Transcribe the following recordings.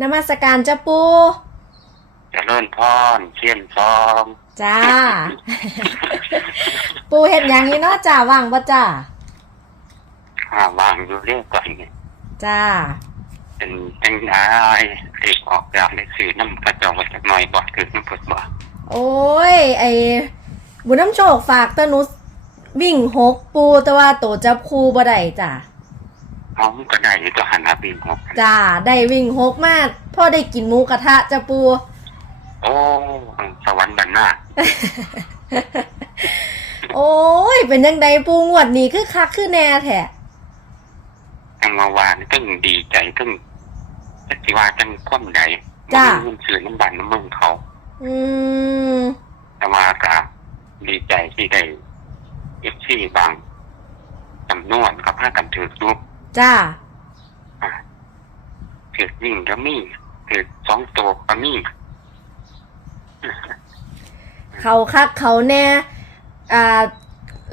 นมัสการจ้าปูเจะเลิ่นพรเชียนซองจ้า ปูเห็นอย่างนี้เนาะจ้าว่างปะจ้าห้าวางอยู่เรียกก่อนเนี่ยจ้า เป็นจังไงเรียกออกยามได้สื่อน้ำกระจองมาจากหน่อยบอดคือน้ำปวดบ่โอ้ย ไอ้บุญน้ำโชคฝากตะนุสวิ่งหกปูแต่ว่าโตจับคูบ่ได้จ้า เอาก็ได้อยู่ตัวหันหาบินหกจ้าได้วิ่งหกมากพ่อได้กินหมูกระทะจ้าปู โอ้สวรรค์บันหน้าโอ้ย เป็นยังไงปูงวดนี้คือคักคือแน่แท้จังมาวานตึ้งดีใจตึ้งจักสิว่าจังคว่ำใดมันสื่อน้ำบันน้ำมึงเขา อืมแต่ว่ากะดีใจที่ได้เอฟซีบางจำนวนกับผ้ากันถือยุบ จ้าถือยิ่งก็มีถือสองตัวก็มีเขาคักเขาแน่อ่า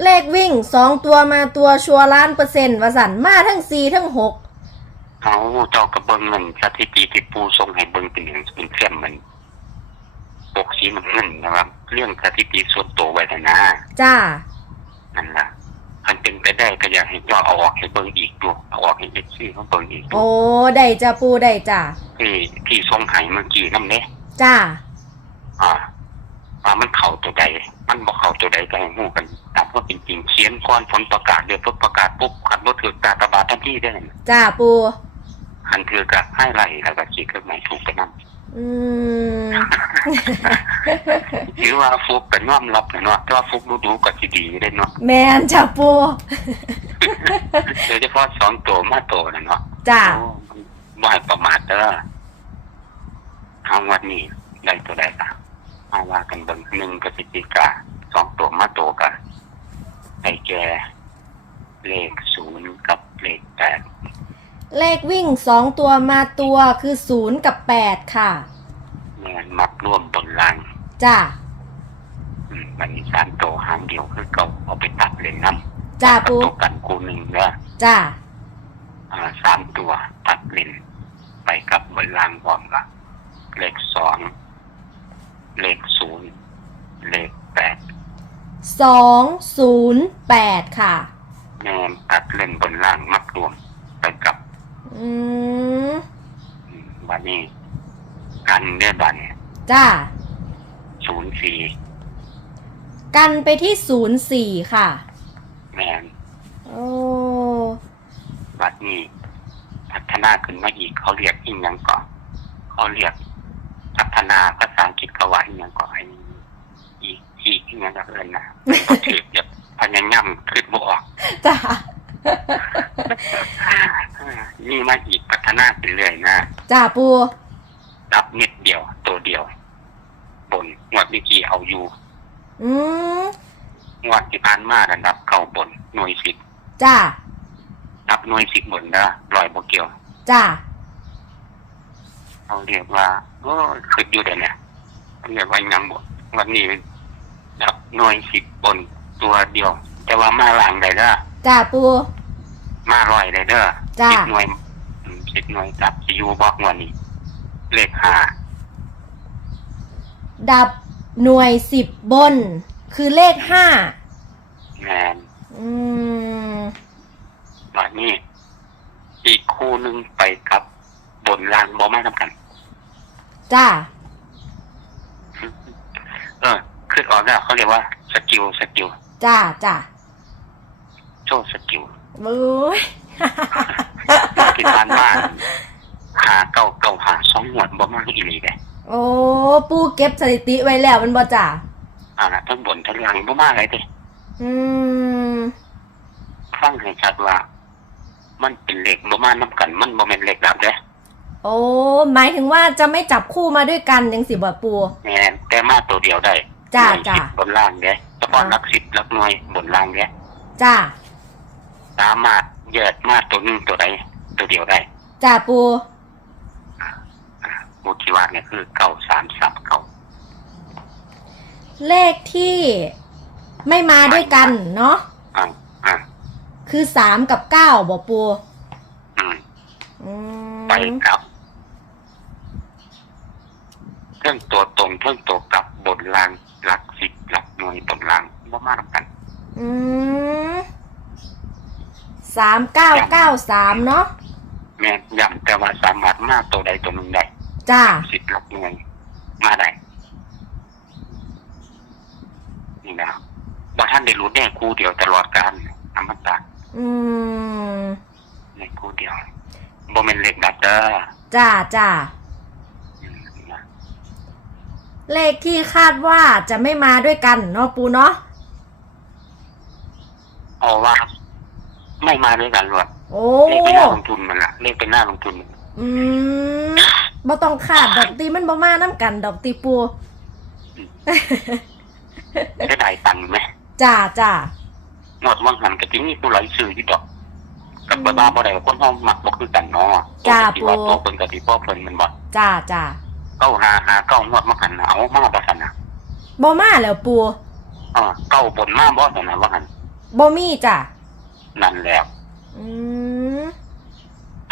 เลขวิ่งสองตัวมาตัวชัวร์ล้านเปอร์เซ็นต์วสันมาทั้งสี่ทั้งหกเอาเจ้ากระเบิงเงินสถิติที่ปูทรงให้เบิงเป็นอย่างเป็นเสียมมันปกสีมันเงินนะครับ เรื่องสถิติส่วนตัวไว้แต่นะจ้านั่นล่ะ มันเป็นไปได้ก็อยากให้เจ้าเอาออกให้เบิงอีกตัวเอาออกให้เอฟซีเขาเบิงอีกตัโอ้วได้จ้าปูได้จ้าที่ที่ทรงให้เมื่อกี้นั่นเด้จ้าอ่าว่ามันเข่าตัวใด มันบอกเข่าตัวใดก็ให้หูกันตามว่าเป็นจริงเขียนก่อนผลประกาศเดี๋ยวผลประกาศปุ๊บขันรถถือกากบาททันทีได้จ้าปูคันถือกับให้ไหลแล้วก็ขีดเครื่องหมายถูกไปนั่นอืม ถือว่าฟุกเป็นน้อมรับนะเนาะแต่ว่าฟุกดูดูๆก็สิดีได้เนาะแมนจ้าปูโดยเฉพาะสองตัวมาตัวนะเนาะจ้าโอ้มันบ่ให้ประมาทเด้อเอาวันนี้ได้ตัวใดล่ะเอาว่ากันเบิ่งหนึ่งพฤศจิกาสองตัวมาตัวกันได้แก่เลขศูนย์กับเลขแปดเลขวิ่งสองตัวมาตัวคือศูนย์กับแปดค่ะแม่นมักร่วมบนล่าง จ้าอืมมันมีสามตัวหางเดียวคือเก่าเอาไปตัดเล่นน้ำจ้าตัดปูตัวกันกูหนึ่งเด้อจ้าอ่าสามตัวตัดเล่นไปกับบนล่างพร้อมละเลขสองเลขศูนย์เลขแปดสองศูนย์แปดค่ะแม่นตัดเล่นบนล่างมักรวมไปกับ อืม อืมวันนี้กันได้บันเนี่ย จ้าศูนย์สี่กันไปที่ศูนย์สี่ค่ะ แม่นโอ้บัดนี้พัฒนาขึ้นมาอีกเขาเรียกอีกอย่างก่อนเขาเรียกพัฒนาภาษาอังกฤษเขาว่าอีกอย่างก่อนไอ้อีกอีกอีกอย่างก็เอินนะก็ถือแบบพยายามขึ้นบออกจ้านี่มาอีกพัฒนาไปเรื่อยนะจ้าปูรับเม็ดเดียว ตัวเดียวบนงวด เมื่อกี้เอาอยู่อืมงวดที่ผ่านมาระดับเก่าบนหน่วยสิบจ้านับหน่วยสิบบนนะลอยโบเกียวจ้าเขาเรียกว่าโอ้ขึ้นอยู่เดี๋ยวนี้เขาเรียกว่ายังบนวันนี้นับหน่วยสิบบนตัวเดียว แต่ว่ามาหลังได้เด้อจ้าปูมาลอยได้เด้อจ้าสิบหน่วยอืมสิบหน่วยจับสิอยูบอกงวันนี้ เลขห้าดับ หน่วยสิบบน คือเลขห้าแมนอืมวันนี้อีกคู่หนึ่งไปกับบนล่างบอมาทำกัน จ้า เออขึ้นออกแล้วเขาเรียกว่าสกิลสกิลจ้า จ้าโชว์สกิลโอ้ย ที่บ้านบ้านหาเก่าเก่าหาสองหวดบ่มาอีหลีเด้ โอ้ปูเก็บสถิติไว้แล้วมันบ่จ้าอ่าทั้งบนทั้งล่างบ่มาอะไรเด้อืมฟังให้ชัดว่า มันเป็นเลขบ่มานํกัน มันบ่แม่นเลขดับเด้โอ้หมายถึงว่าจะไม่จับคู่มาด้วยกันยังสิบ่ปูแม่นแต่มาตัวเดียวได้จ้าหน่วยจ้าสิบบนล่างเด้เฉพาะหลักสิบหลักหน่วยบนล่างเด้จ้าสามารถแยกมาตัวหนึงตัวใดตัวเดียวได้จ้าปูอ่า ผู้ที่ว่าเนี่ยคือเก้าสามสามเก้าเลขที่ไม่มาด้วยกันเนาะอ่าอ่าคือสามกับเก้าบ่ปูอืมอืมไปกับเครื่องตัวตรงเครื่องตัวกลับบนล่างหลักสิบหลักหน่วยบนล่างบ่มาทำกัน อืมสามเก้าเก้าสามเนาะ แม่นย้ำแต่ว่าสามารถมาตัวใดตัวหนึ่งได้ จ้าสิบหลักหน่วยมาได้นี่นะบ่ท่านได้รู้แน่ครูเดียวตลอดการอมตะอืมในครูเดียวบ่แม่นเลขดับเด้อจ้าจ้าอืมนะเลขที่คาดว่าจะไม่มาด้วยกันเนาะปูเนาะเอาว่าไม่มาด้วยกันหรอกโอ้เลขเป็นหน้าลงทุนมันล่ะเลขเป็นหน้าลงทุนมันอืม บ่ต้องขาดดอกตีมันบ่มาน้ำกันดอกตีปูได้ได้ตังค์ไหมจ้าจ้า หมดวังหันกับที่นี่ผู้ไหลซื้อที่ดอกกับบ้าบ่ได้คนห้องมักบ่คือกันเนาะที่ว่าตัวเพิ่นกับที่พ่อเพิ่นมันบ่จ้าจ้าเก้าหาหาเก้างวดมาหันเอามาบ่ทันน่ะบ่มาแล้วปูอ่าเก้าบนมาบ่ทันน่ะว่าหันบ่มีจ้านั่นแล้วอืมอั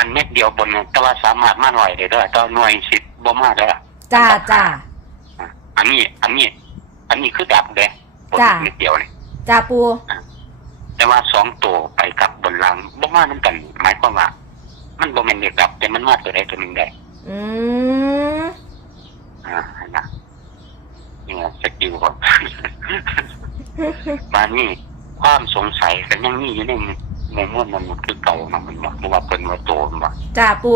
นเม็ดเดียวบนแต่ว่าสามารถมาหน่อยได้เด้อแต่หน่วยสิบบ่มาเด้อจ้าจ้าอะอันนี้ อันนี้ อันนี้คือดับเด้บนจ้ะเม็ดเดียวนี่จ้าปูแต่ว่าสองตัวไปกับบนล่างบ่มานํกันหมายความว่า มันบ่แม่นเด็กดับ แต่มันมาตัวใดตัวหนึงได้อืมอ่าอันนะนี่ไงสกิลก่อนมานี่ความสงสัยก็ยังมีอยู่ใน หมู่มวลมนุษย์คือเก่าเนาะมันบอกว่าเพิ่นว่าโตมันว่าจ้าปู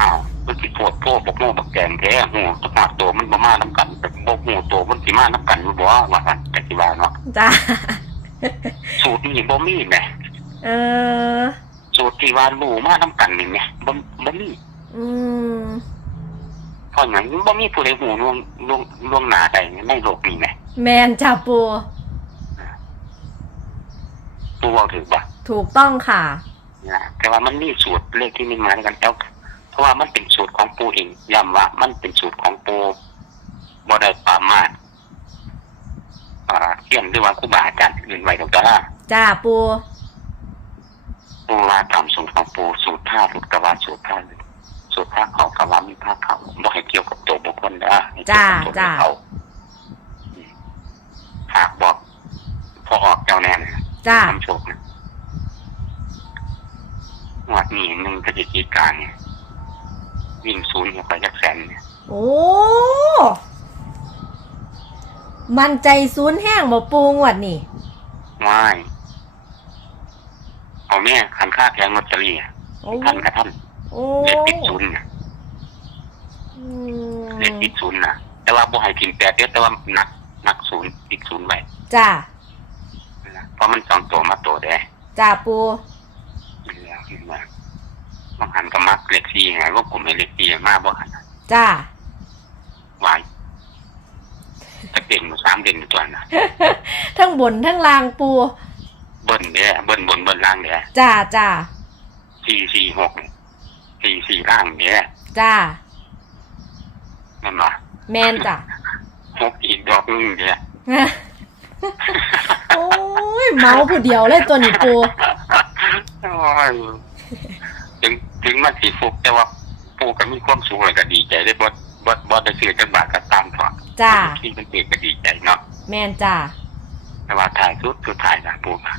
อ้าวมันสิโพดโพดบกโม่บักแกงแท้หูทุกหากตัวมันบ่มานํกันแต่บ่หูตัวมันสิมานํกันอยู่บ่ว่ากันแต่สิว่าเนาะจ้า สูตรนี้บ่มีแหมเออ สูตรที่ว่ารู้มานํกันนี่แหมบ่บ่มีอืม เพราะหยังบ่มีผู้ใดหูล่วงล่วงล่วงหน้าได้ในโลกนี้แหมแมนจ้าปู ผู้เว้าถือบ่ ถูกต้องค่ะ นะแต่ว่ามันมีสูตรเลขที่มีมาด้วยกันแล้วเพราะว่ามันเป็นสูตรของปูเองย้ำว่ามันเป็นสูตรของปูบ่ได้ปรามาสอ่าเขียนหรือว่าครูบาอาจารย์อื่นไว้ดอกจ้าจ้าปูปูว่าตามสูตรของปูสูตรท่าสูตรกะว่าสูตรท่าเลยสูตรท่าเขากะว่ามีท่าเขาบ่ให้เกี่ยวกับตัวบุคคลนะให้เกี่ยวกับตัวเขาอืมฝากบอกพอออกเจ้าแน่นะจ้า ทำโชคนะ งวดนี้หนึ่งพฤศจิกายนเนี่ยวิ่งศูนย์อยู่ไปจักแสนเนี่ยโอ้ มันใจศูนย์แห้งบ่ปูงวดนี่ว้ายเอาแม่ขันค่าแพงลอตเตอรี่อะโอ้ท่านกับท่านโอ้เลขติดศูนย์นะอืมเลขติดศูนย์นะแต่ว่าบ่ให้กินแปดเดียวแต่ว่านักนักศูนย์ติดศูนย์ไว้จ้า นะเพราะมันสองตัวมาตัวแดงจ้าปู แล้วขึ้นมาบางหันก็มักเลขสี่ไงว่าผมให้เลขสี่มากบ่หันจ้าไว้จะเด่นสามเด่นอยู่ตัวนะทั้งบนทั้งล่างปูเบิ้ลเด้อเบิ้ลบนเบิ้ลล่างเด้อจ้าจ้าสี่สี่หกสี่สี่ล่างเด้อจ้านั่นวะแมนจ้าหกอีกดอกหนึงเด้อโอ้ยเมาผู้เดียวเลยตัวนี้ปูโอ้ ยถึงถึงมันสีฟุกแต่ว่าปูก็มีความสุขเลยก็ดีใจได้บ่บ่บ่ได้เสียจังบาทก็ตามพอจ้าที่มันเด็กก็ดีใจเนาะแมนจ้าแต่ว่าถ่ายสุดสุดท้ายนะปูก็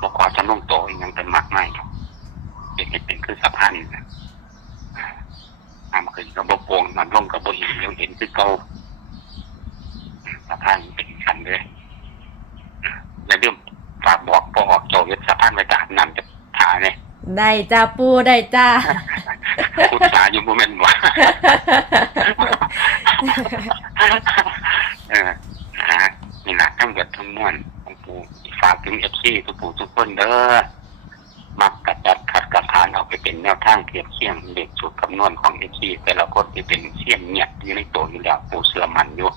บ่ขอจะลงโตอีกยังเป็นมากไม่หรอกเด็กเป็นคือสะพานนี่นะทำขึ้นก็บ่โกงมันลงก็บ่เห็นยังเห็นคือเก่าสะพานเป็นคันเลยอย่าลืมฝากบอกพอออกโจยศสะพานไปตามน้ำจะทาเนี่ย ได้จ้าปูได้จ้าพุทธาอยู่บ่แม่นว่าเออนะนี่นะทั้งเบิดทั้งมวลของปู่ฝากถึงเอฟซีทุกปู่ทุกคนเด้อมักกัดจัดขัดกัดทานเอาไปเป็นแนวทางเทียบเทียงเด็กสุดคำนวณของเอฟซีแต่ละคนที่เป็นเสี้ยนเนี่ยอยู่ในตัวอยู่แล้วปู่เสือมันอยู่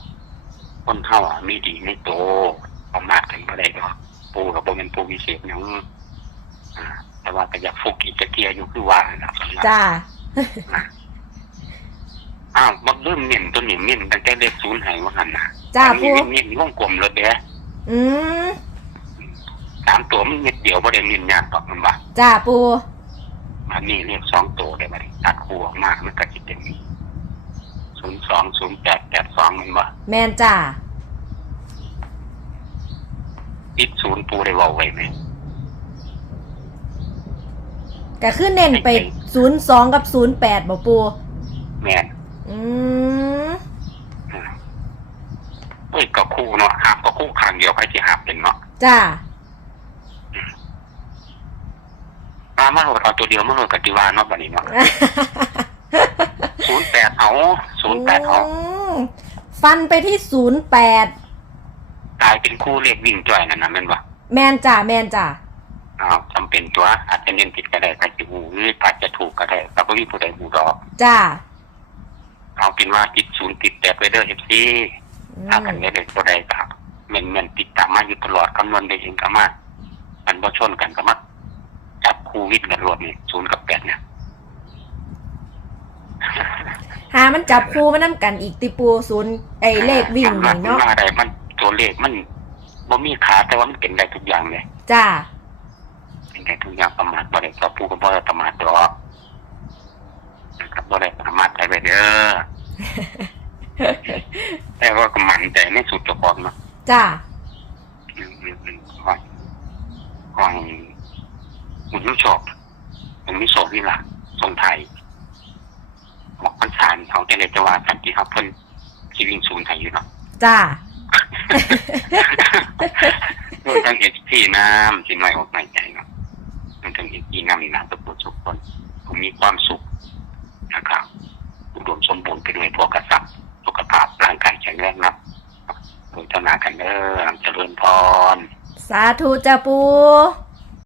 คนเท่าอะมีดีในโตวเอามากถึงบ่ได้ดอกปู่กับบ่เป็นปู่วิเศษหยังอ่าแต่ ว่าก็อยากฟุกอีกจะเกียร์อยู่คือว่านะจ้าอ้าวบักเริ่มเน้นตัวนี้เน้นตั้งแต่เลขศูนย์ใหายว่าหันนะจ้าอันปูนี้เน้นวงกลมเลยเด้ออืมสามตัวมันเม็ดเดียวบ่ได้เน้นยากตอกมันว่าจ้าปูอันนี้เรียกสองตัวได้บ่ได้ตัดคู่ออกมามันก็สิเป็นศูนย์สองศูนย์แปดแปดสองมันบ่แมนจ้าติดศูนย์ปูได้เว่าไว้ไหม ก็คือเน้นไปศูนย์สองกับศูนย์แปดบ่ปูแม่นอืมอืมเอ้ยก็คู่เนาะหับก็คู่ข้างเดียวใครที่หับเป็นเนาะจ้ามามาโหลดเอาตัวเดียวมาโหลดกับติวาเนาะบัดนี้เนาะศูนย์แปดเอาศูนย์แปดเอาอืมฟันไปที่ศูนย์แปดกลายเป็นคู่เลขวิ่งจ่อยนั่นนะแม่นบ่แมนจ้าแมนจ้าอ้าวจำ เป็นตัว อาจจะเน้นผิดก็ได้ใครจะหูหรืออาจจะถูกก็ได้แต่ก็มีผู้ใดหูดอก จ้าเอาเป็นว่าติดศูนย์ติดแปดไว้เด้อเอฟซีอืถ้ามกันไม่ได้ผู้ใดก็เม่นเม่นติดตามมาอยู่ตลอดคำนวณได้เองก็มามันบ่ชนกันก็มาจับคู่วิทย์กันรวดนี่ศูนย์กับแปดเนี่ยหามันจับคู่มานํกันอีกติปูศูนย์ไอเลขวิ่งมันี่นเนาะมาได้มันตัวเลขมันบ่มีขาแต่ว่ามันเป็นได้ทุกอย่างเลย จ้า เป็นได้ทุกอย่างประมาทบ่ได้ก็ผู้ก็บ่ได้ประมาทดอกนะครับบ่ได้ประมาทใจไปเด้อแต่ว่าก็มั่นใจในสุดเจ้าของเนาะจ้าอืมอืมอืมก่อนก่อนมันไม่ชอบมันไม่ชอบนี่ล่ะทรงไทยหมอกพันสารของเจเลจวาสันติครับเพิ่นชีวิงศูนย์ไทยอยู่เนาะจ้ารวมทั้งเอชพีน้ำสิน้อยออกในใจเนาะ รวมทั้งเอชพีน้ำนี่นะทุกนทุกคนผมมีความสุขนะครับอุดมสมบูรณ์ไปด้วยพวกกษัตริย์สุขภาพร่างกายแข็งแรงนะโดยเจ้านากันเด้อเจริญพร สาธุจ้าปู